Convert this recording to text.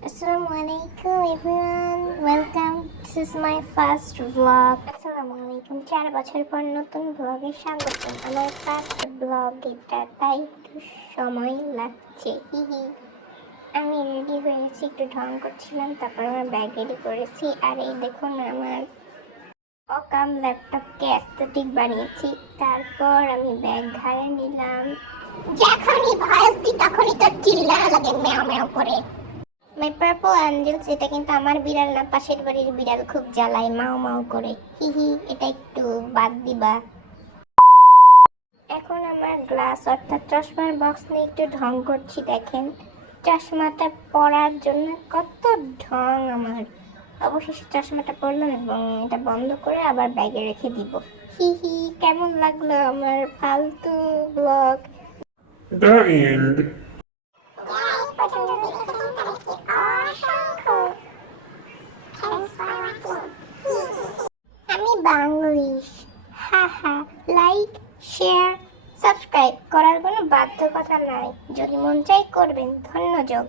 Assalamualaikum everyone. Welcome. This is my first vlog. Assalamualaikum. 4 বছর পর নতুন vlog-এ স্বাগতম। আমার ফার্স্ট vlog এটা, তাই একটু সময় লাগছে। আমি রেডি হয়েছি, একটু ঢং করছিলাম, তারপর আমার ব্যাগ রেডি করেছি। আর এই দেখুন আমার অকাম ল্যাপটপকে অ্যাস্থেটিক বানিয়েছি। তারপর আমি ব্যাগ ঘাড়ে নিলাম। যখনই ভয়েস দিই তখনই তো চিল্লানো লাগে ম্যাও ম্যাও করে। মাই পার্পল অ্যাঞ্জেলস, এটা কিন্তু আমার বিড়াল না, পাশের বাড়ির বিড়াল, খুব জ্বালায় মাও মাও করে। এটা একটু বাদ দিবা। এখন আমার গ্লাস অর্থাৎ চশমার বক্স নিয়ে একটু ঢং করছি। দেখেন চশমাটা পরার জন্য কত ঢং আমার। অবশেষে চশমাটা পরলাম এবং এটা বন্ধ করে আবার ব্যাগে রেখে দিব। কেমন লাগলো আমার ফালতু ব্লগ? The end. আমি বাংলিশ। লাইক, শেয়ার, সাবস্ক্রাইব করার কোনো বাধ্যকতা নাই। যদি মন চাই করবেন। ধন্যবাদ।